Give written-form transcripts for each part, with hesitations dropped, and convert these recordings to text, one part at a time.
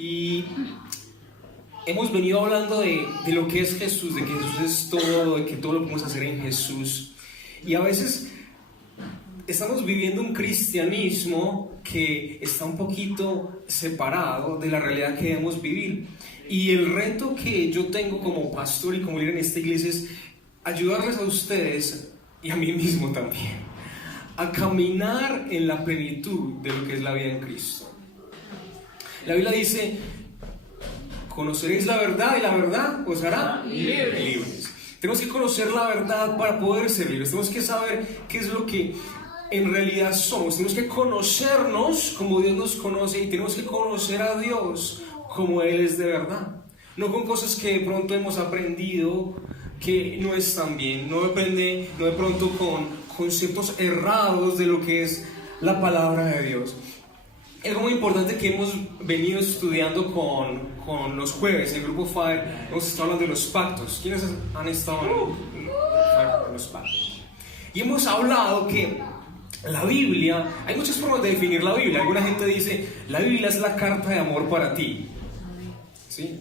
Y hemos venido hablando de lo que es Jesús, de que Jesús es todo, de que todo lo podemos hacer en Jesús. Y a veces estamos viviendo un cristianismo que está un poquito separado de la realidad que debemos vivir. Y el reto que yo tengo como pastor y como líder en esta iglesia es ayudarles a ustedes y a mí mismo también a caminar en la plenitud de lo que es la vida en Cristo. La Biblia dice: conoceréis la verdad y la verdad os hará libres. Tenemos que conocer la verdad para poder ser libres. Tenemos que saber qué es lo que en realidad somos. Tenemos que conocernos como Dios nos conoce, y tenemos que conocer a Dios como Él es de verdad. No con cosas que de pronto hemos aprendido que no están bien. No de pronto con conceptos errados de lo que es la palabra de Dios. Algo muy importante que hemos venido estudiando con los jueves en el grupo Fire, hemos estado hablando de los pactos. ¿Quiénes han estado en los pactos? Y hemos hablado que la Biblia, hay muchas formas de definir la Biblia. Alguna gente dice: la Biblia es la carta de amor para ti, ¿sí?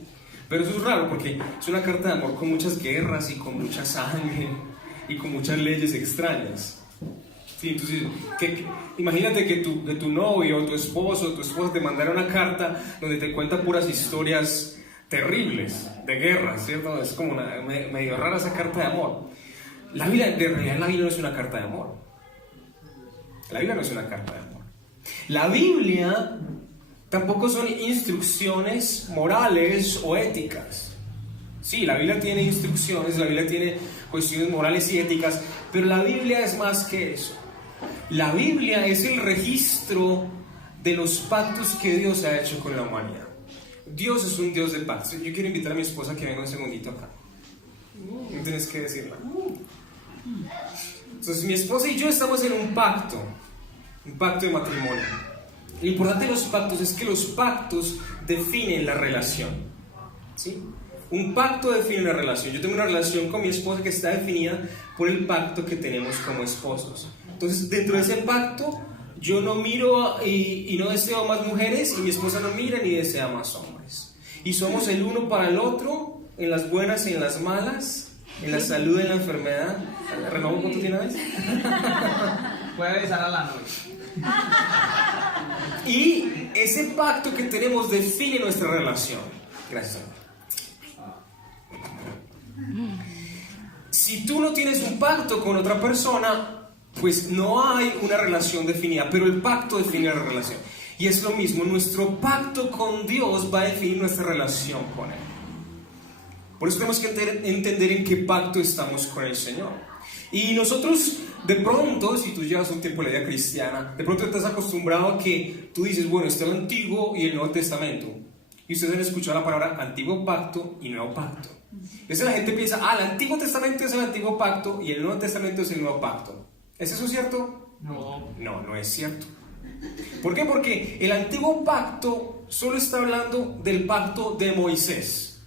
Pero eso es raro, porque es una carta de amor con muchas guerras y con mucha sangre y con muchas leyes extrañas. Sí, entonces, imagínate que tu novio, tu esposa te mandara una carta donde te cuenta puras historias terribles de guerra, ¿cierto? Es como medio rara esa carta de amor. La Biblia, de realidad, la Biblia no es una carta de amor. La Biblia no es una carta de amor. La Biblia tampoco son instrucciones morales o éticas. Sí, la Biblia tiene instrucciones, la Biblia tiene cuestiones morales y éticas, pero la Biblia es más que eso. La Biblia es el registro de los pactos que Dios ha hecho con la humanidad. Dios es un Dios de pactos. Yo quiero invitar a mi esposa que venga un segundito acá. No tienes que decirla. Entonces, mi esposa y yo estamos en un pacto de matrimonio. Lo importante de los pactos es que los pactos definen la relación, ¿sí? Un pacto define una relación. Yo tengo una relación con mi esposa que está definida por el pacto que tenemos como esposos. Entonces, dentro de ese pacto, yo no miro y no deseo más mujeres, y mi esposa no mira ni desea más hombres. Y somos el uno para el otro, en las buenas y en las malas, en la salud y en la enfermedad. ¿Renovamos cuánto tiene vez? Puede besar a la novia. Y ese pacto que tenemos define nuestra relación. Gracias. Si tú no tienes un pacto con otra persona, pues no hay una relación definida, pero el pacto define la relación. Y es lo mismo, nuestro pacto con Dios va a definir nuestra relación con Él. Por eso tenemos que entender en qué pacto estamos con el Señor. Y nosotros, de pronto, si tú llevas un tiempo en la vida cristiana, de pronto te has acostumbrado a que tú dices: bueno, está el Antiguo y el Nuevo Testamento. Y ustedes han escuchado la palabra Antiguo Pacto y Nuevo Pacto. Entonces la gente piensa: el Antiguo Testamento es el Antiguo Pacto y el Nuevo Testamento es el Nuevo Pacto. ¿Es eso cierto? No es cierto. ¿Por qué? Porque el Antiguo Pacto solo está hablando del pacto de Moisés.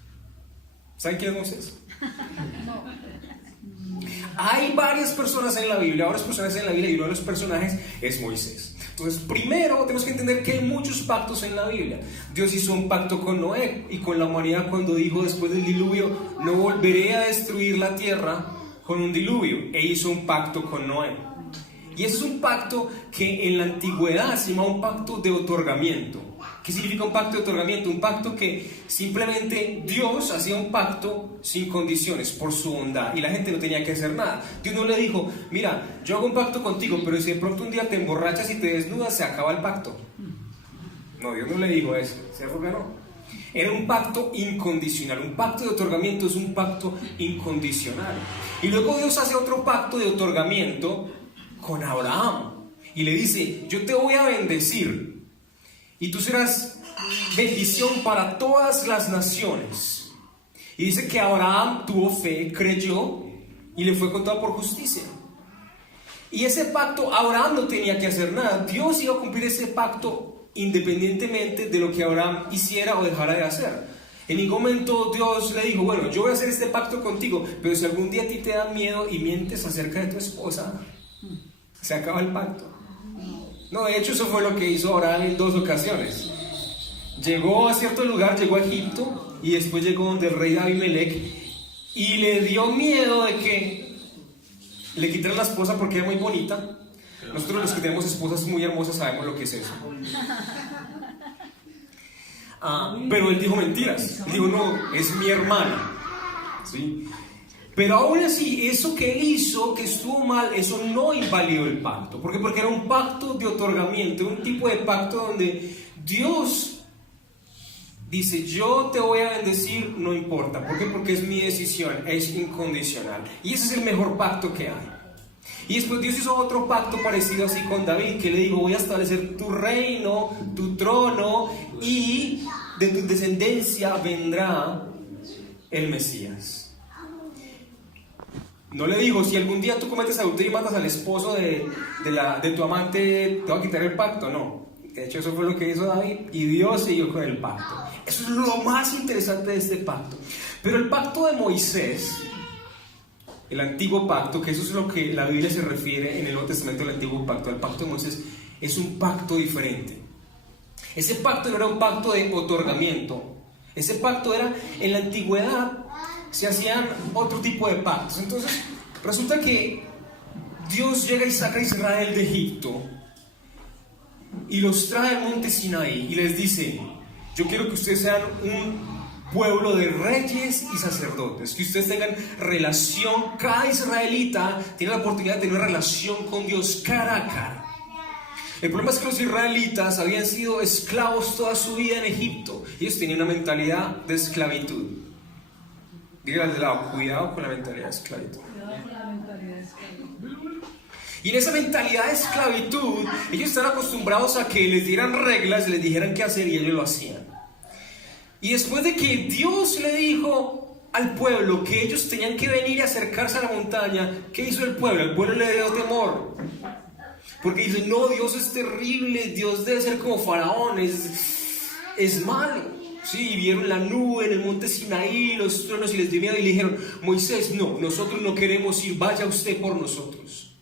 ¿Saben quién es Moisés? Hay varias personas en la Biblia, y uno de los personajes es Moisés. Entonces, primero tenemos que entender que hay muchos pactos en la Biblia. Dios hizo un pacto con Noé y con la humanidad cuando dijo, después del diluvio: no volveré a destruir la tierra con un diluvio. E hizo un pacto con Noé. Y ese es un pacto que en la antigüedad se llama un pacto de otorgamiento. ¿Qué significa un pacto de otorgamiento? Un pacto que simplemente Dios hacía un pacto sin condiciones, por su bondad, y la gente no tenía que hacer nada. Dios no le dijo: mira, yo hago un pacto contigo, pero si de pronto un día te emborrachas y te desnudas, se acaba el pacto. No, Dios no le dijo eso, ¿cierto que no? Era un pacto incondicional. Un pacto de otorgamiento es un pacto incondicional. Y luego Dios hace otro pacto de otorgamiento con Abraham y le dice: yo te voy a bendecir y tú serás bendición para todas las naciones. Y dice que Abraham tuvo fe, creyó y le fue contado por justicia. Y ese pacto, Abraham no tenía que hacer nada. Dios iba a cumplir ese pacto independientemente de lo que Abraham hiciera o dejara de hacer. En ningún momento Dios le dijo: bueno, yo voy a hacer este pacto contigo, pero si algún día a ti te da miedo y mientes acerca de tu esposa, se acaba el pacto. No, de hecho eso fue lo que hizo Abraham en 2 ocasiones. llegó a cierto lugar, llegó a Egipto y después llegó donde el rey Abimelech y le dio miedo de que le quitaran la esposa porque era muy bonita. Nosotros los que tenemos esposas muy hermosas sabemos lo que es eso. Pero él dijo mentiras. Él dijo, no, es mi hermana. ¿Sí? Pero aún así, eso que él hizo, que estuvo mal, eso no invalidó el pacto. ¿Por qué? Porque era un pacto de otorgamiento, un tipo de pacto donde Dios dice, yo te voy a bendecir, no importa. ¿Por qué? Porque es mi decisión, es incondicional. Y ese es el mejor pacto que hay. Y después Dios hizo otro pacto parecido así con David, que le dijo, voy a establecer tu reino, tu trono, y de tu descendencia vendrá el Mesías. No le dijo, si algún día tú cometes adulterio y matas al esposo de tu amante, te va a quitar el pacto. No, de hecho eso fue lo que hizo David, y Dios siguió con el pacto. Eso es lo más interesante de este pacto. Pero el pacto de Moisés, el antiguo pacto, que eso es lo que la Biblia se refiere en el Nuevo Testamento del antiguo pacto, el pacto de Moisés es un pacto diferente. Ese pacto no era un pacto de otorgamiento. Ese pacto era, en la antigüedad se hacían otro tipo de pactos. Entonces resulta que Dios llega y saca a Israel de Egipto y los trae al monte Sinaí y les dice, yo quiero que ustedes sean un pueblo de reyes y sacerdotes, que ustedes tengan relación, cada israelita tiene la oportunidad de tener una relación con Dios cara a cara. El problema es que los israelitas habían sido esclavos toda su vida en Egipto. Ellos tenían una mentalidad de esclavitud. Dígale al de lado, cuidado con la mentalidad de esclavitud. Y en esa mentalidad de esclavitud, ellos están acostumbrados a que les dieran reglas, les dijeran qué hacer y ellos lo hacían. Y después de que Dios le dijo al pueblo que ellos tenían que venir y acercarse a la montaña, ¿qué hizo el pueblo? El pueblo le dio temor. Porque dice, no, Dios es terrible, Dios debe ser como Faraón, es malo. Sí, vieron la nube en el monte Sinaí, los truenos, y les dio miedo y le dijeron, Moisés, no, nosotros no queremos ir, vaya usted por nosotros.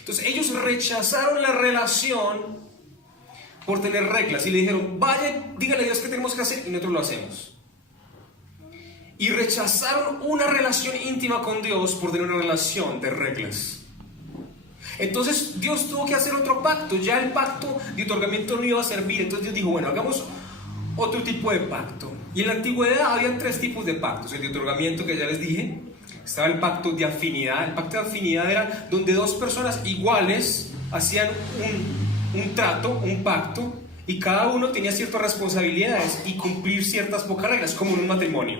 Entonces ellos rechazaron la relación por tener reglas y le dijeron, vaya, dígale a Dios qué tenemos que hacer y nosotros lo hacemos. Y rechazaron una relación íntima con Dios por tener una relación de reglas. Entonces Dios tuvo que hacer otro pacto. Ya el pacto de otorgamiento no iba a servir. Entonces Dios dijo, bueno, hagamos otro tipo de pacto. Y en la antigüedad había tres tipos de pactos. El de otorgamiento, que ya les dije. Estaba el pacto de afinidad. El pacto de afinidad era donde dos personas iguales hacían un trato, un pacto, y cada uno tenía ciertas responsabilidades y cumplir ciertas pocas reglas, como en un matrimonio.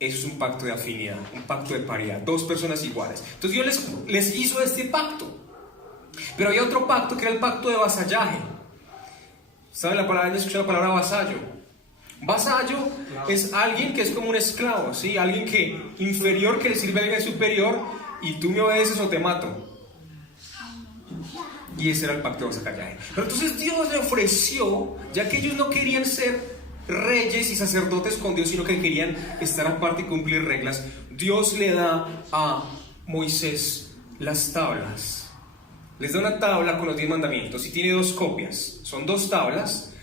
Eso es un pacto de afinidad, un pacto de paridad, dos personas iguales. Entonces Dios les hizo este pacto. Pero había otro pacto que era el pacto de vasallaje. ¿Saben la palabra? ¿Han escuchado la palabra vasallo? Vasallo es alguien que es como un esclavo, ¿sí? Alguien que inferior, que le sirve a alguien superior, y tú me obedeces o te mato. Y ese era el pacto de vasallaje. Pero entonces Dios le ofreció, ya que ellos no querían ser reyes y sacerdotes con Dios, sino que querían estar aparte y cumplir reglas, Dios le da a Moisés las tablas. Les da una tabla con los 10 mandamientos y tiene dos copias. Son dos tablas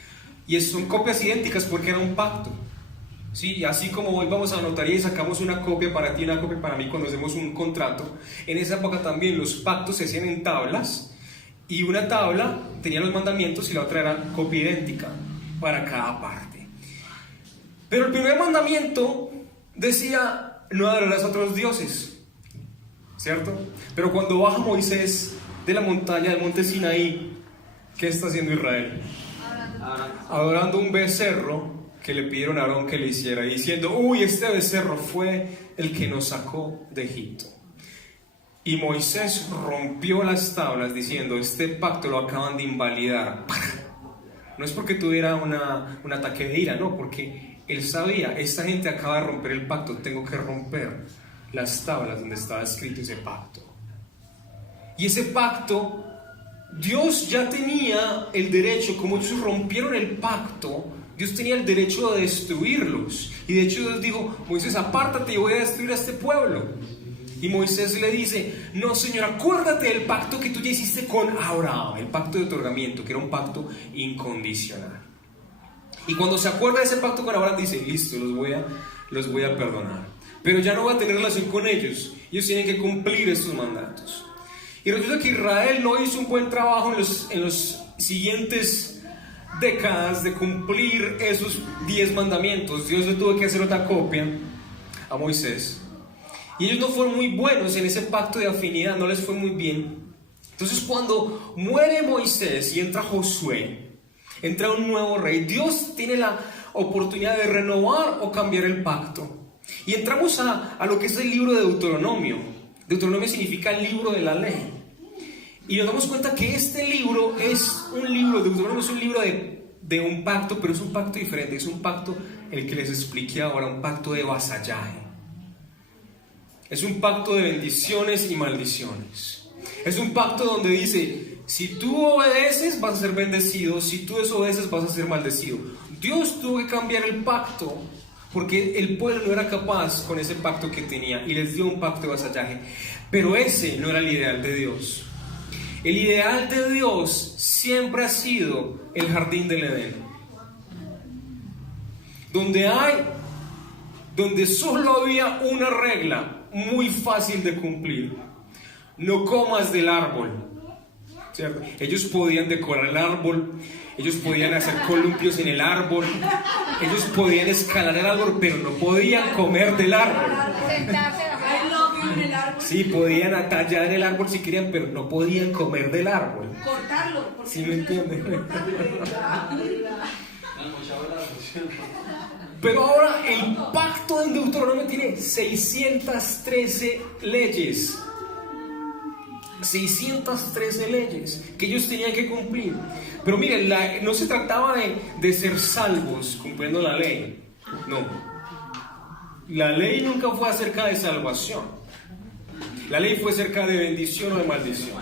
y son copias idénticas porque era un pacto. Sí, así como hoy vamos a la notaría y sacamos una copia para ti y una copia para mí cuando hacemos un contrato, en esa época también los pactos se hacían en tablas, y una tabla tenía los mandamientos y la otra era copia idéntica para cada parte. Pero el primer mandamiento decía, no adorarás a otros dioses, ¿cierto? Pero cuando baja Moisés de la montaña del monte Sinaí, ¿qué está haciendo Israel? Adorando un becerro que le pidieron a Aarón que le hiciera, diciendo, uy, este becerro fue el que nos sacó de Egipto. Y Moisés rompió las tablas diciendo, este pacto lo acaban de invalidar. No es porque tuviera un ataque de ira, no, porque él sabía, esta gente acaba de romper el pacto, tengo que romper las tablas donde estaba escrito ese pacto. Y ese pacto, Dios ya tenía el derecho, como ellos rompieron el pacto, Dios tenía el derecho de destruirlos. Y de hecho Dios dijo, Moisés, apártate y voy a destruir a este pueblo. Y Moisés le dice: no, Señor, acuérdate del pacto que tú ya hiciste con Abraham, el pacto de otorgamiento, que era un pacto incondicional. Y cuando se acuerda de ese pacto con Abraham, dice: listo, los voy a perdonar, pero ya no voy a tener relación con ellos. Ellos tienen que cumplir estos mandatos. Y resulta que Israel no hizo un buen trabajo en los siguientes décadas de cumplir esos 10 mandamientos. Dios le tuvo que hacer otra copia a Moisés. Y ellos no fueron muy buenos en ese pacto de afinidad, no les fue muy bien. Entonces, cuando muere Moisés y entra Josué, entra un nuevo rey, Dios tiene la oportunidad de renovar o cambiar el pacto. Y entramos a lo que es el libro de Deuteronomio. Deuteronomio significa el libro de la ley. Y nos damos cuenta que este libro es un libro, Deuteronomio es un libro de un pacto, pero es un pacto diferente. Es un pacto, el que les expliqué ahora, un pacto de vasallaje. Es un pacto de bendiciones y maldiciones. Es un pacto donde dice: si tú obedeces vas a ser bendecido, si tú desobedeces vas a ser maldecido. Dios tuvo que cambiar el pacto porque el pueblo no era capaz con ese pacto que tenía, y les dio un pacto de vasallaje. Pero ese no era el ideal de Dios. El ideal de Dios siempre ha sido el jardín del Edén, donde solo había una regla muy fácil de cumplir: no comas del árbol, ¿cierto? Ellos podían decorar el árbol, ellos podían hacer columpios en el árbol, ellos podían escalar el árbol, pero no podían comer del árbol. Sí, podían atallar el árbol si querían, pero no podían comer del árbol. Cortarlo. ¿Sí me entienden? Pero ahora el pacto en Deuteronomio tiene 613 leyes. 613 leyes que ellos tenían que cumplir. Pero miren, no se trataba de ser salvos cumpliendo la ley. No. La ley nunca fue acerca de salvación. La ley fue acerca de bendición o de maldición.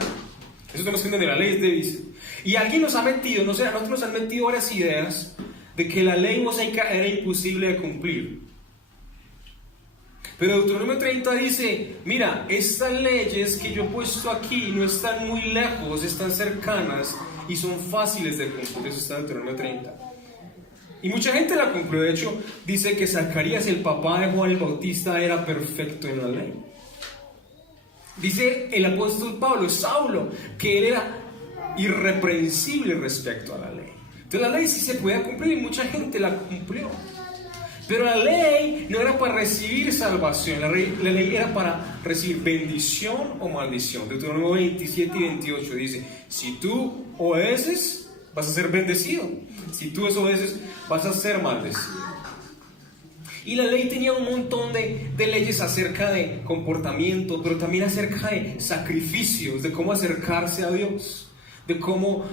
Eso tenemos que entender. La ley es de bendición. Y alguien nos ha metido, no sé, a nosotros nos han metido varias ideas de que la ley mosaica era imposible de cumplir. Pero Deuteronomio 30 dice: mira, estas leyes que yo he puesto aquí no están muy lejos, están cercanas y son fáciles de cumplir. Eso está en Deuteronomio 30. Y mucha gente la cumplió. De hecho, dice que Zacarías, el papá de Juan el Bautista, era perfecto en la ley. Dice el apóstol Pablo, Saulo, que él era irreprensible respecto a la ley. Entonces la ley sí se podía cumplir y mucha gente la cumplió. Pero la ley no era para recibir salvación, la ley era para recibir bendición o maldición. Deuteronomio 27 y 28 dice: si tú obedeces, vas a ser bendecido. Si tú desobedeces, vas a ser maldecido. Y la ley tenía un montón de leyes acerca de comportamiento, pero también acerca de sacrificios, de cómo acercarse a Dios, de cómo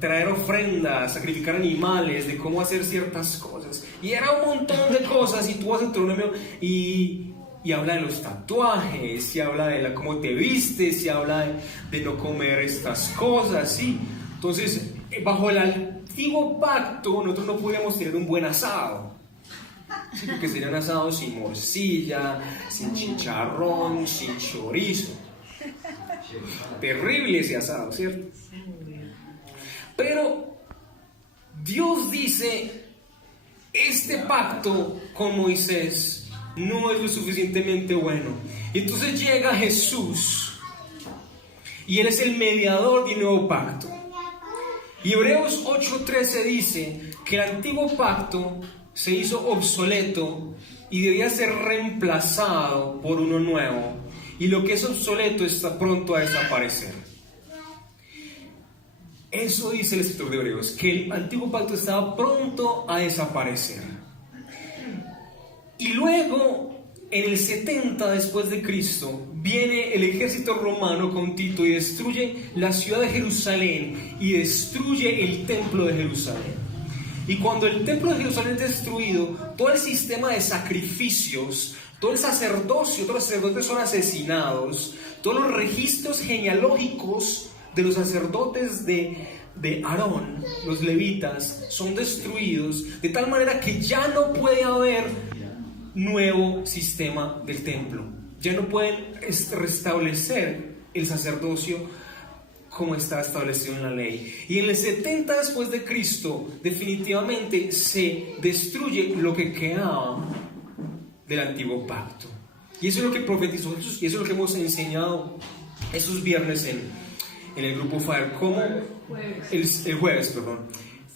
traer ofrendas, sacrificar animales, de cómo hacer ciertas cosas. Y era un montón de cosas. Y tú vas a Deuteronomio y habla de los tatuajes, y habla de cómo te vistes, y habla de no comer estas cosas, ¿sí? Entonces, bajo el antiguo pacto, nosotros no podíamos tener un buen asado. Sí, porque sería un asado sin morcilla, sin chicharrón, sin chorizo. Terrible ese asado, ¿cierto? Pero Dios dice: este pacto con Moisés no es lo suficientemente bueno. Y entonces llega Jesús, y Él es el mediador de un nuevo pacto. Y Hebreos 8:13 dice que el antiguo pacto se hizo obsoleto y debía ser reemplazado por uno nuevo, y lo que es obsoleto está pronto a desaparecer. Eso dice el escritor de Hebreos, que el antiguo pacto estaba pronto a desaparecer. Y luego, en el 70 después de Cristo, viene el ejército romano con Tito y destruye la ciudad de Jerusalén y destruye el templo de Jerusalén. Y cuando el templo de Jerusalén es destruido, todo el sistema de sacrificios, todo el sacerdocio, todos los sacerdotes son asesinados, todos los registros genealógicos de los sacerdotes de Aarón, los levitas, son destruidos, de tal manera que ya no puede haber nuevo sistema del templo. ya no pueden restablecer el sacerdocio como está establecido en la ley. Y en el 70 después de Cristo, definitivamente se destruye lo que quedaba del antiguo pacto. Y eso es lo que profetizó Jesús, y eso es lo que hemos enseñado esos viernes en el grupo Fire, como el jueves,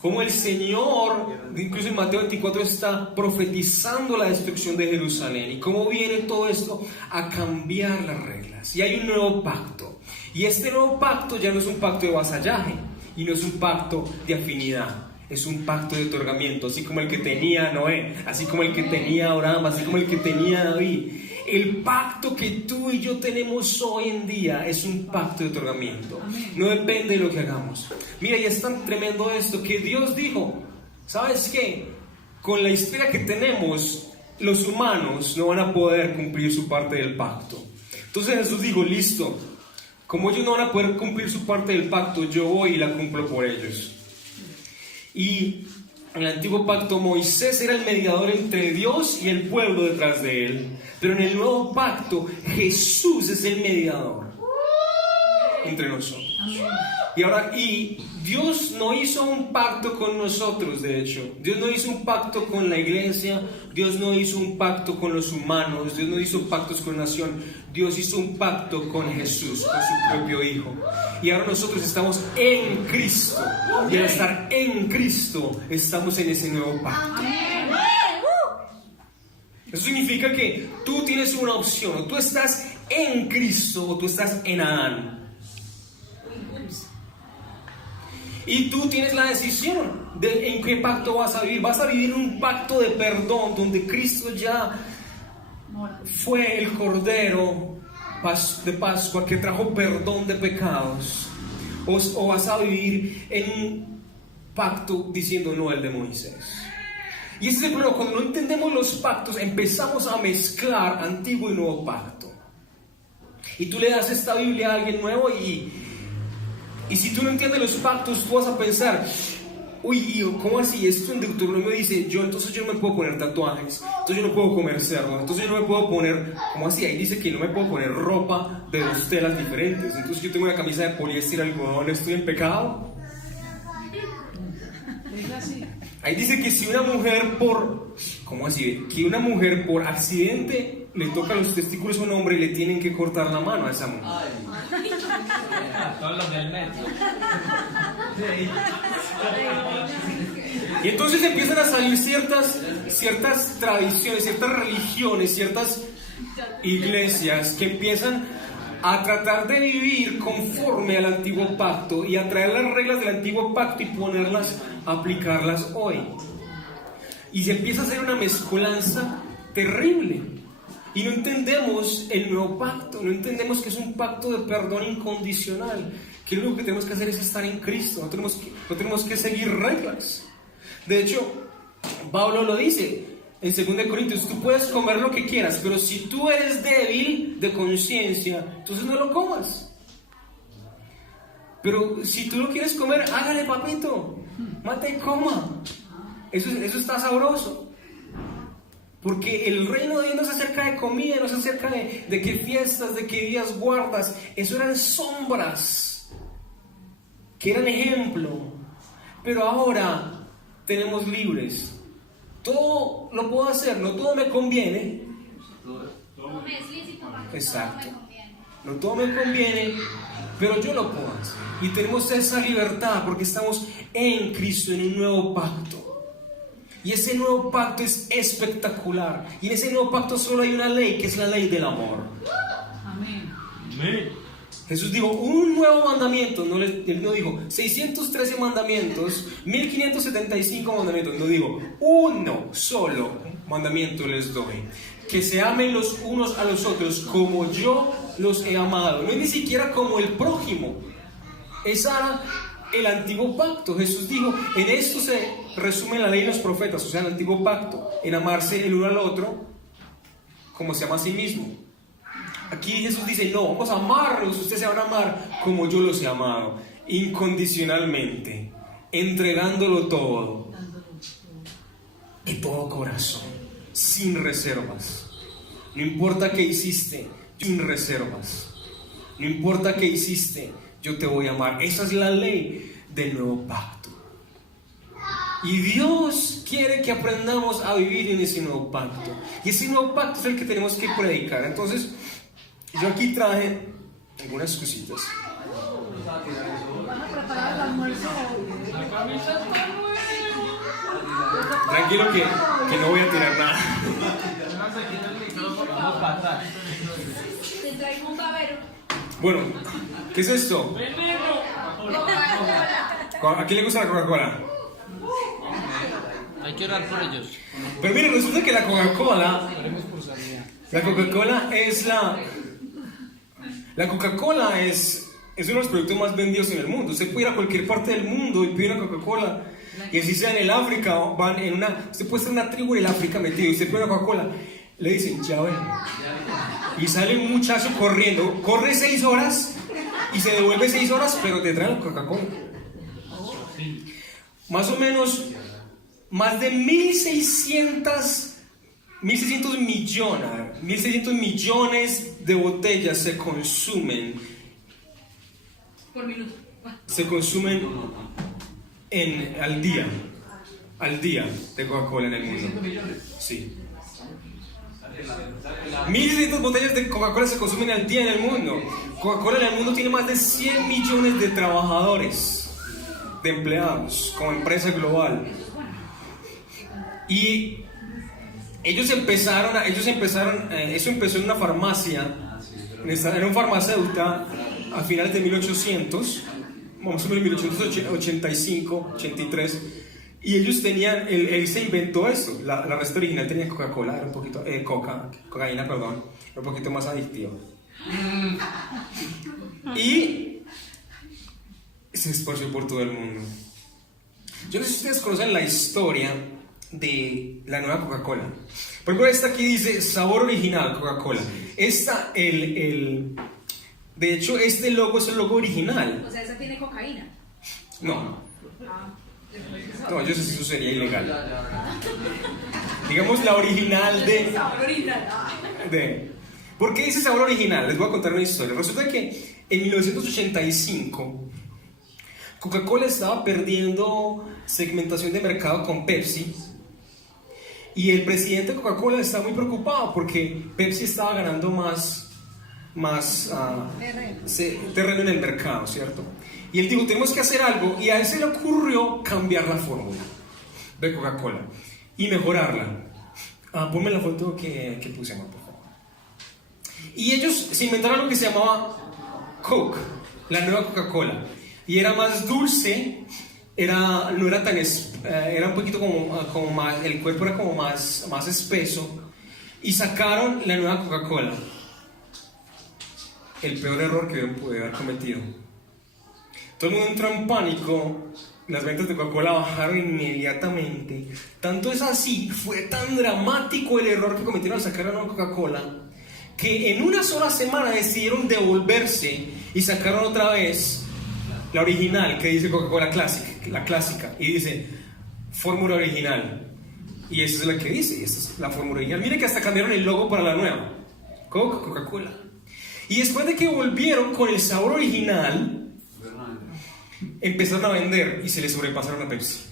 como el Señor, incluso en Mateo 24, está profetizando la destrucción de Jerusalén, y cómo viene todo esto a cambiar las reglas. Y hay un nuevo pacto, y este nuevo pacto ya no es un pacto de vasallaje, y no es un pacto de afinidad, es un pacto de otorgamiento, así como el que tenía Noé, así como el que tenía Abraham, así como el que tenía David. El pacto que tú y yo tenemos hoy en día es un pacto de otorgamiento. No depende de lo que hagamos. Mira, y es tan tremendo esto que Dios dijo, ¿sabes qué? Con la historia que tenemos, los humanos no van a poder cumplir su parte del pacto. Entonces Jesús dijo, listo, como ellos no van a poder cumplir su parte del pacto, yo voy y la cumplo por ellos. Y en el antiguo pacto Moisés era el mediador entre Dios y el pueblo detrás de él, pero en el nuevo pacto Jesús es el mediador entre nosotros. Y Dios no hizo un pacto con nosotros, de hecho. Dios no hizo un pacto con la iglesia, Dios no hizo un pacto con los humanos, Dios no hizo pactos con nación. Dios hizo un pacto con Jesús, con su propio Hijo. Y ahora nosotros estamos en Cristo, y al estar en Cristo estamos en ese nuevo pacto. Eso significa que tú tienes una opción: o tú estás en Cristo o tú estás en Adán. Y tú tienes la decisión de en qué pacto vas a vivir. Vas a vivir un pacto de perdón, donde Cristo ya fue el Cordero de Pascua que trajo perdón de pecados. O vas a vivir en un pacto diciendo no el de Moisés. Y ese es el problema: cuando no entendemos los pactos, empezamos a mezclar antiguo y nuevo pacto. Y tú le das esta Biblia a alguien nuevo y si tú no entiendes los pactos, tú vas a pensar, uy, ¿cómo así? Esto en Deuteronomio dice, entonces yo no me puedo poner tatuajes, entonces yo no puedo comer cerdo, entonces yo no me puedo poner, ¿cómo así? Ahí dice que no me puedo poner ropa de dos telas diferentes, entonces yo tengo una camisa de poliéster algodón, ¿estoy en pecado? Ahí dice que si una mujer ¿cómo así? Que una mujer por accidente le toca los testículos a un hombre, le tienen que cortar la mano a esa mujer. Todos los del metro. Y entonces empiezan a salir ciertas tradiciones, ciertas religiones, ciertas iglesias que empiezan a tratar de vivir conforme al antiguo pacto y a traer las reglas del antiguo pacto y aplicarlas hoy. Y se empieza a hacer una mezcolanza terrible. Y no entendemos el nuevo pacto, no entendemos que es un pacto de perdón incondicional, que lo único que tenemos que hacer es estar en Cristo, no tenemos que seguir reglas. De hecho, Pablo lo dice en 2 Corintios, tú puedes comer lo que quieras, pero si tú eres débil de conciencia, entonces no lo comas. Pero si tú lo quieres comer, hágale, papito, mata y coma. Eso está sabroso. Porque el reino de Dios no se acerca de comida, no se acerca de qué fiestas, de qué días guardas. Eso eran sombras, que eran ejemplo. Pero ahora tenemos libres. Todo lo puedo hacer, no todo me conviene. Todo me es lícito, exacto. todo me conviene. No todo me conviene, pero yo lo puedo hacer. Y tenemos esa libertad porque estamos en Cristo, en un nuevo pacto. Y ese nuevo pacto es espectacular. Y en ese nuevo pacto solo hay una ley, que es la ley del amor. Amén. Jesús dijo, un nuevo mandamiento. Él no dijo 613 mandamientos, 1575 mandamientos. No digo, uno solo mandamiento les doy: que se amen los unos a los otros como yo los he amado. No es ni siquiera como el prójimo. Esa el antiguo pacto. Jesús dijo, en esto se resume la ley y los profetas, o sea, el antiguo pacto, en amarse el uno al otro como se ama a sí mismo. Aquí Jesús dice, no, vamos a amarlos, ustedes se van a amar como yo los he amado, incondicionalmente, entregándolo todo, de todo corazón, sin reservas. No importa qué hiciste, sin reservas. No importa qué hiciste, yo te voy a amar. Esa es la ley del nuevo pacto. Y Dios quiere que aprendamos a vivir en ese nuevo pacto. Y ese nuevo pacto es el que tenemos que predicar. Entonces, yo aquí traje algunas cositas. Van a preparar el almuerzo. Tranquilo que no voy a tirar nada. Te traigo un babero. Bueno, ¿qué es esto? ¿A quién le gusta la Coca-Cola? Hay que orar por ellos. Pero mire, resulta que la Coca-Cola es la Coca-Cola es uno de los productos más vendidos en el mundo. Usted puede ir a cualquier parte del mundo y pide una Coca-Cola. Y así sea en el África, usted puede estar en una tribu en el África metido y usted pide una Coca-Cola. Le dicen, ya ven. Y sale un muchacho corriendo, corre 6 horas y se devuelve 6 horas, pero te trae la Coca-Cola. Más o menos, más de 1.600 millones de botellas se consumen. Por minuto. Se consumen al día de Coca-Cola en el mundo. Sí. 1.600 botellas de Coca-Cola se consumen al día en el mundo. Coca-Cola en el mundo tiene más de 100 millones de trabajadores, de empleados, como empresa global. Y ellos empezaron, eso empezó en una farmacia, era un farmacéutico a finales de 1800, más o menos 1885, 83. Y ellos tenían, él se inventó esto. La receta original tenía Coca-Cola, era un poquito, cocaína, perdón, era un poquito más adictiva. Y se esparció por todo el mundo. Yo no sé si ustedes conocen la historia de la nueva Coca-Cola. Por ejemplo, esta aquí dice sabor original Coca-Cola. De hecho, este logo es el logo original. O sea, esa tiene cocaína. No, yo sé si eso sería ilegal. Digamos la original ¿Por qué dice sabor original? Les voy a contar una historia. Resulta que en 1985 Coca-Cola estaba perdiendo segmentación de mercado con Pepsi. Y el presidente de Coca-Cola estaba muy preocupado porque Pepsi estaba ganando más terreno en el mercado, ¿cierto? Y él dijo, tenemos que hacer algo, y a él se le ocurrió cambiar la fórmula de Coca-Cola y mejorarla. Ponme la foto que puse, por favor. Y ellos se inventaron algo que se llamaba Coke, la nueva Coca-Cola, y era más dulce, no era tan era un poquito como más, el cuerpo era como más espeso, y sacaron la nueva Coca-Cola. El peor error que pude haber cometido. Todo el mundo entró en pánico, las ventas de Coca-Cola bajaron inmediatamente. Tanto es así, fue tan dramático el error que cometieron al sacar la nueva Coca-Cola, que en una sola semana decidieron devolverse y sacaron otra vez la original, que dice Coca-Cola Classic, la clásica, y dice fórmula original. Y esa es la que dice, esta es la fórmula original. Mire que hasta cambiaron el logo para la nueva, Coca-Cola. Y después de que volvieron con el sabor original, empezaron a vender y se le sobrepasaron a Pepsi.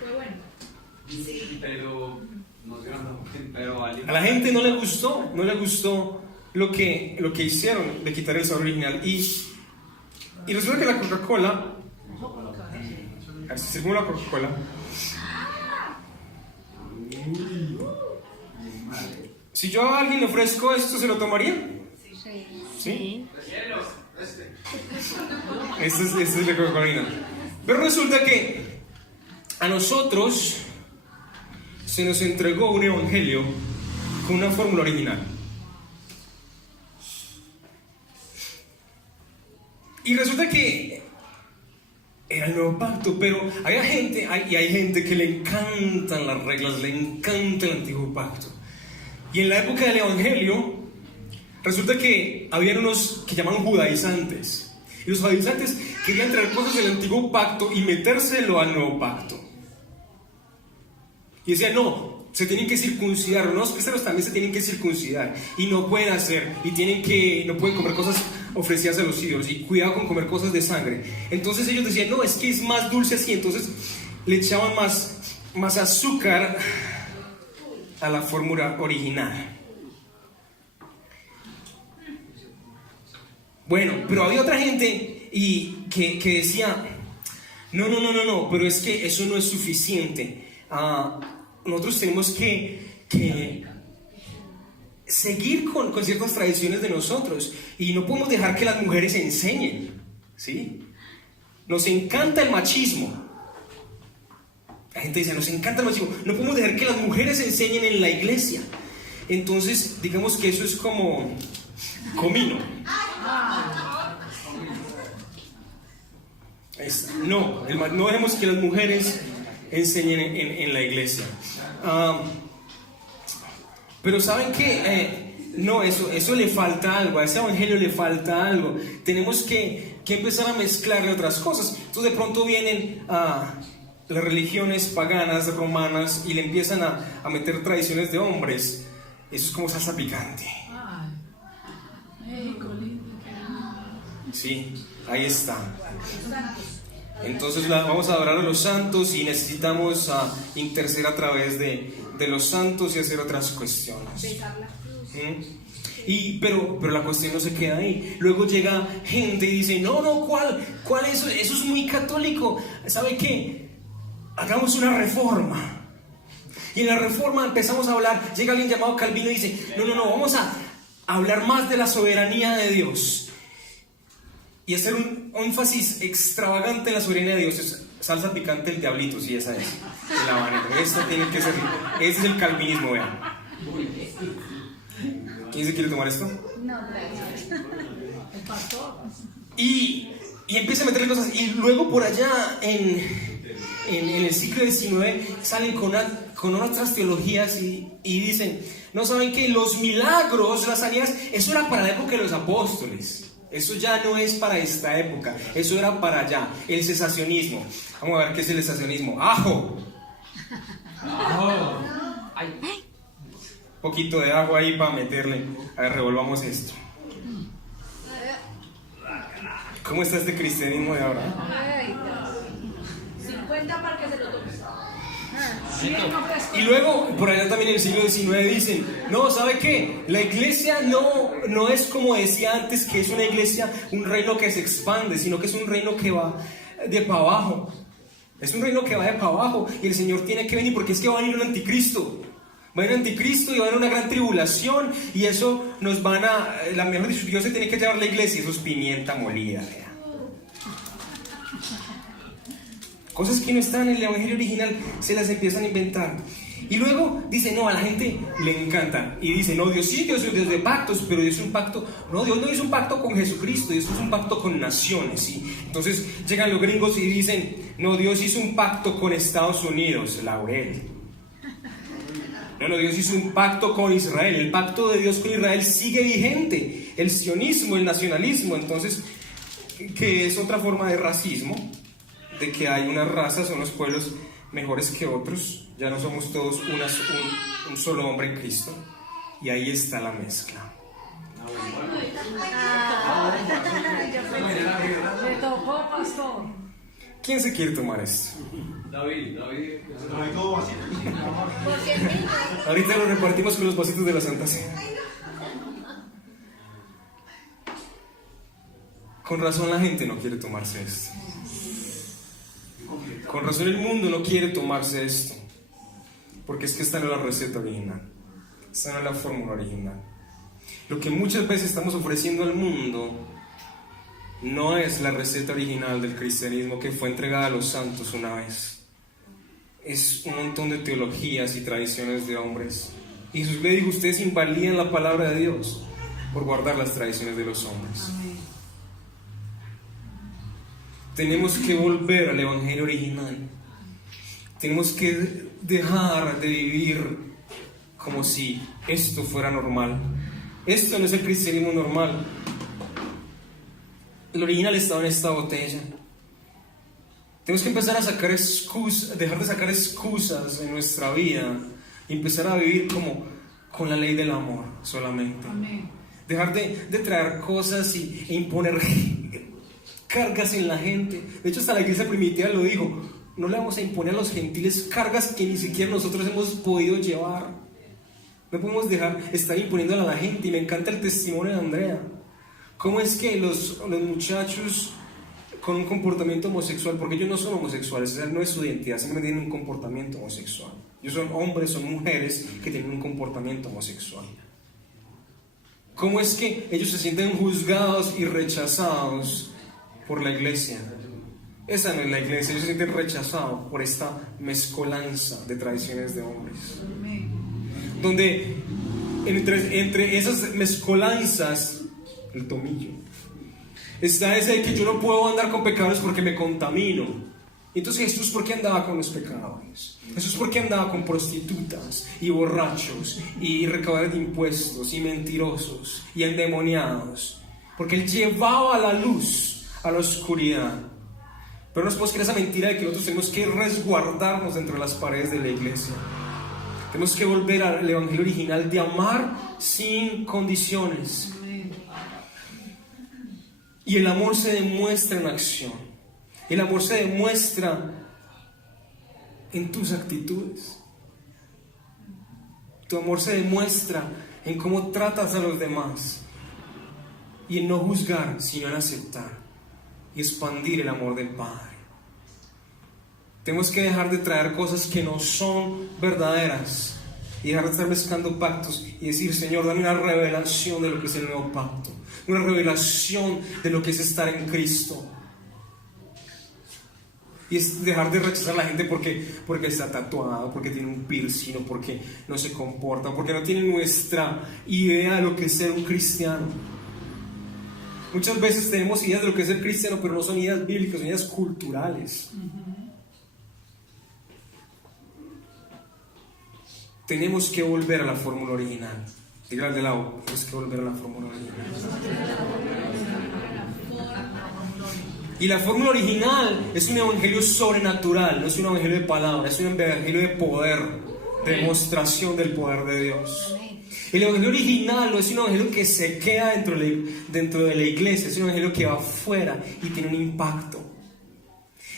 Fue bueno. Sí, pero a la gente no le gustó lo que hicieron de quitar el sabor original. Y resulta que la Coca-Cola, a ver si sirve una Coca-Cola. Si yo a alguien le ofrezco esto, ¿se lo tomaría? ¿Sí? Este es de Coca-Cola. Pero resulta que a nosotros se nos entregó un evangelio con una fórmula original. Y resulta que era el nuevo pacto, pero hay gente que le encantan las reglas, le encanta el antiguo pacto. Y en la época del evangelio, resulta que habían unos que llaman judaizantes. Y los judaizantes querían traer cosas del antiguo pacto y metérselo al nuevo pacto. Y decían, no, se tienen que circuncidar, los nuevos cristianos también se tienen que circuncidar y no pueden hacer, no pueden comer cosas ofrecidas a los ídolos y cuidado con comer cosas de sangre. Entonces ellos decían, no, es que es más dulce así, entonces le echaban más azúcar a la fórmula original. Bueno, pero había otra gente que decía, no, pero es que eso no es suficiente. Nosotros tenemos que seguir con ciertas tradiciones de nosotros y no podemos dejar que las mujeres enseñen, ¿sí? Nos encanta el machismo. La gente dice, nos encanta el machismo. No podemos dejar que las mujeres enseñen en la iglesia. Entonces, digamos que eso es como comino. No dejemos que las mujeres enseñen en la iglesia. Pero ¿saben qué? No, eso le falta algo, a ese evangelio le falta algo. Tenemos que empezar a mezclarle otras cosas. Entonces de pronto vienen las religiones paganas, romanas, y le empiezan a meter tradiciones de hombres. Eso es como salsa picante. Sí, ahí está. Entonces vamos a adorar a los santos y necesitamos interceder a través de los santos y hacer otras cuestiones. Pero la cuestión no se queda ahí. Luego llega gente y dice, no, ¿cuál eso? Eso es muy católico. ¿Sabe qué? Hagamos una reforma. Y en la reforma empezamos a hablar, llega alguien llamado Calvino y dice, no, vamos a hablar más de la soberanía de Dios. Y hacer un énfasis extravagante en la soberanía de Dios. Es salsa picante el diablito, sí, esa es. El habanero. Esto tiene que ser. Ese es el calvinismo, vean. ¿Quién se quiere tomar esto? No, gracias. El pastor. Y empieza a meterle cosas. Y luego por allá en el siglo XIX salen con otras teologías y dicen, no saben que los milagros, las sanidades, eso era para la época de los apóstoles. Eso ya no es para esta época, eso era para allá. El cesacionismo. Vamos a ver qué es el cesacionismo. ¡Ajo! Poquito de agua ahí para meterle. A ver, revolvamos esto. ¿Cómo está este cristianismo de ahora? 50 para que se lo tomes. Y luego, por allá también en el siglo XIX dicen, no, ¿sabe qué? La iglesia no es como decía antes, que es una iglesia, un reino que se expande, sino que es un reino que va de para abajo. Es un reino que va de para abajo y el Señor tiene que venir porque es que va a venir un anticristo. Va a venir un anticristo y va a haber una gran tribulación y eso nos van a... La mejor dicho, Dios se tiene que llevar la iglesia, eso es pimienta molida, vea. Cosas que no están en el evangelio original se las empiezan a inventar. Y luego dice, no, a la gente le encanta. Y dice, no, Dios sí, Dios es Dios de pactos, pero Dios es un pacto. No, Dios no hizo un pacto con Jesucristo, Dios hizo un pacto con naciones. ¿Sí? Entonces llegan los gringos y dicen, no, Dios hizo un pacto con Estados Unidos, Laurel. No, Dios hizo un pacto con Israel. El pacto de Dios con Israel sigue vigente. El sionismo, el nacionalismo, entonces, que es otra forma de racismo, de que hay unas razas, unos pueblos mejores que otros. Ya no somos todos un solo hombre en Cristo. Y ahí está la mezcla. Le tocó, pastor. ¿Quién se quiere tomar esto? David. Ahorita lo repartimos con los vasitos de la Santa Cena. Con razón la gente no quiere tomarse esto. Con razón el mundo no quiere tomarse esto. Porque es que esta no es la receta original. Esta no es la fórmula original. Lo que muchas veces estamos ofreciendo al mundo no es la receta original del cristianismo que fue entregada a los santos una vez. Es un montón de teologías y tradiciones de hombres. Y Jesús le dijo, ustedes invalidan la palabra de Dios por guardar las tradiciones de los hombres. Tenemos que volver al evangelio original. Tenemos que dejar de vivir como si esto fuera normal. Esto no es el cristianismo normal. El original estaba en esta botella. Tenemos que empezar a sacar excusas, dejar de sacar excusas en nuestra vida y empezar a vivir como con la ley del amor solamente. Amén. Dejar de traer cosas e imponer cargas en la gente. De hecho, hasta la iglesia primitiva lo dijo: no le vamos a imponer a los gentiles cargas que ni siquiera nosotros hemos podido llevar. No podemos estar imponiéndole a la gente. Y me encanta el testimonio de Andrea. ¿Cómo es que los muchachos con un comportamiento homosexual, porque ellos no son homosexuales, esa no es su identidad, simplemente tienen un comportamiento homosexual? Ellos son hombres, son mujeres que tienen un comportamiento homosexual. ¿Cómo es que ellos se sienten juzgados y rechazados por la iglesia? Esa no es la iglesia. Ellos se sienten rechazados por esta mezcolanza de tradiciones de hombres. Donde entre esas mezcolanzas, el tomillo, está ese de que yo no puedo andar con pecadores porque me contamino. Entonces Jesús, ¿por qué andaba con los pecadores? Jesús, ¿por qué andaba con prostitutas y borrachos y recaudadores de impuestos y mentirosos y endemoniados? Porque Él llevaba la luz a la oscuridad. Pero no nos podemos creer esa mentira de que nosotros tenemos que resguardarnos dentro de las paredes de la iglesia. Tenemos que volver al evangelio original de amar sin condiciones. Y el amor se demuestra en acción. El amor se demuestra en tus actitudes. Tu amor se demuestra en cómo tratas a los demás. Y en no juzgar, sino en aceptar y expandir el amor del Padre. Tenemos que dejar de traer cosas que no son verdaderas y dejar de estar mezclando pactos y decir: Señor, dame una revelación de lo que es el nuevo pacto, una revelación de lo que es estar en Cristo. Y es dejar de rechazar a la gente porque está tatuado, porque tiene un piercing, o porque no se comporta, porque no tiene nuestra idea de lo que es ser un cristiano. Muchas veces tenemos ideas de lo que es ser cristiano, pero no son ideas bíblicas, son ideas culturales. Tenemos que volver a la fórmula original. Dígale al de lado: tenemos que volver a la fórmula original. Y la fórmula original es un evangelio sobrenatural, no es un evangelio de palabra, es un evangelio de poder, de demostración del poder de Dios. El evangelio original no es un evangelio que se queda dentro de la iglesia, es un evangelio que va afuera y tiene un impacto.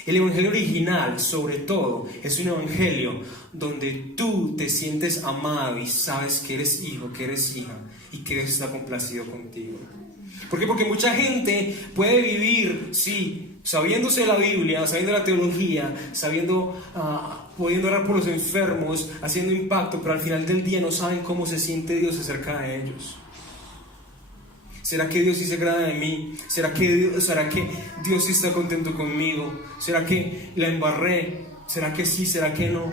El evangelio original, sobre todo, es un evangelio donde tú te sientes amado y sabes que eres hijo, que eres hija y que Dios está complacido contigo. ¿Por qué? Porque mucha gente puede vivir, sí, sabiéndose la Biblia, sabiendo la teología, pudiendo orar por los enfermos, haciendo impacto, pero al final del día no saben cómo se siente Dios acerca de ellos. ¿Será que Dios sí se agrada de mí? ¿Será que Dios sí está contento conmigo? ¿Será que la embarré? ¿Será que sí? ¿Será que no?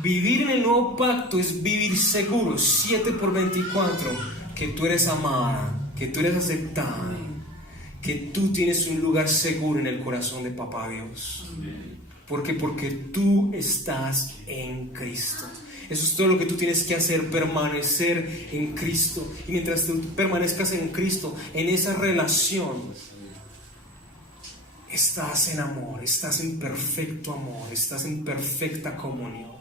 Vivir en el nuevo pacto es vivir seguro, 7/24, que tú eres amada, que tú eres aceptada, que tú tienes un lugar seguro en el corazón de Papá Dios. ¿Por qué? Porque tú estás en Cristo. Eso es todo lo que tú tienes que hacer, permanecer en Cristo. Y mientras tú permanezcas en Cristo, en esa relación, estás en amor, estás en perfecto amor, estás en perfecta comunión.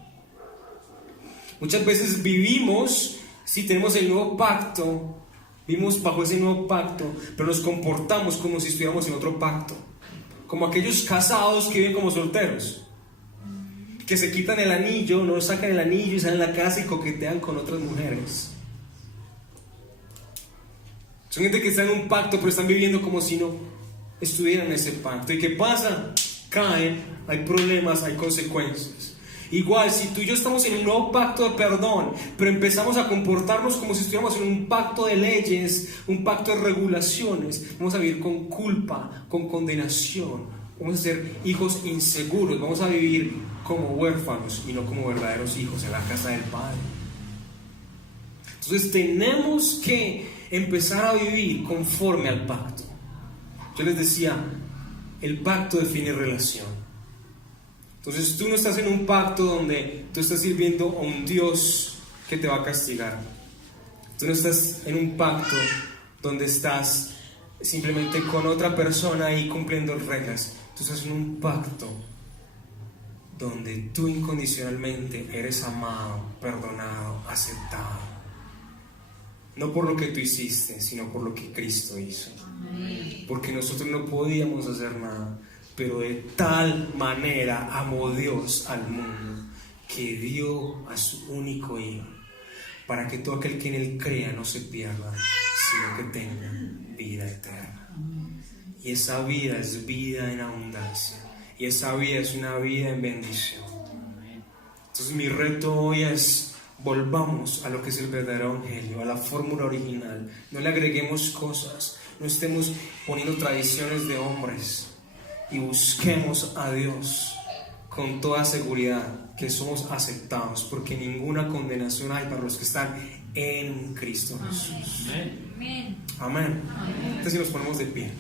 Muchas veces vivimos, si tenemos el nuevo pacto, vivimos bajo ese nuevo pacto, pero nos comportamos como si estuviéramos en otro pacto. Como aquellos casados que viven como solteros, que se quitan el anillo, no sacan el anillo y salen a la casa y coquetean con otras mujeres. Son gente que está en un pacto, pero están viviendo como si no estuvieran en ese pacto. ¿Y qué pasa? Caen, hay problemas, hay consecuencias. Igual, si tú y yo estamos en un nuevo pacto de perdón, pero empezamos a comportarnos como si estuviéramos en un pacto de leyes, un pacto de regulaciones, vamos a vivir con culpa, con condenación, vamos a ser hijos inseguros, vamos a vivir como huérfanos y no como verdaderos hijos en la casa del Padre. Entonces tenemos que empezar a vivir conforme al pacto. Yo les decía, el pacto define relación. Entonces tú no estás en un pacto donde tú estás sirviendo a un Dios que te va a castigar. Tú no estás en un pacto donde estás simplemente con otra persona y cumpliendo reglas. Tú estás en un pacto donde tú incondicionalmente eres amado, perdonado, aceptado. No por lo que tú hiciste, sino por lo que Cristo hizo. Porque nosotros no podíamos hacer nada, pero de tal manera amó Dios al mundo que dio a su único Hijo, para que todo aquel que en Él crea no se pierda, sino que tenga vida eterna. Y esa vida es vida en abundancia. Y esa vida es una vida en bendición. Entonces mi reto hoy es: volvamos a lo que es el verdadero evangelio, a la fórmula original. No le agreguemos cosas, no estemos poniendo tradiciones de hombres, y busquemos a Dios con toda seguridad que somos aceptados, porque ninguna condenación hay para los que están en Cristo Jesús. Amén. Entonces, si nos ponemos de pie.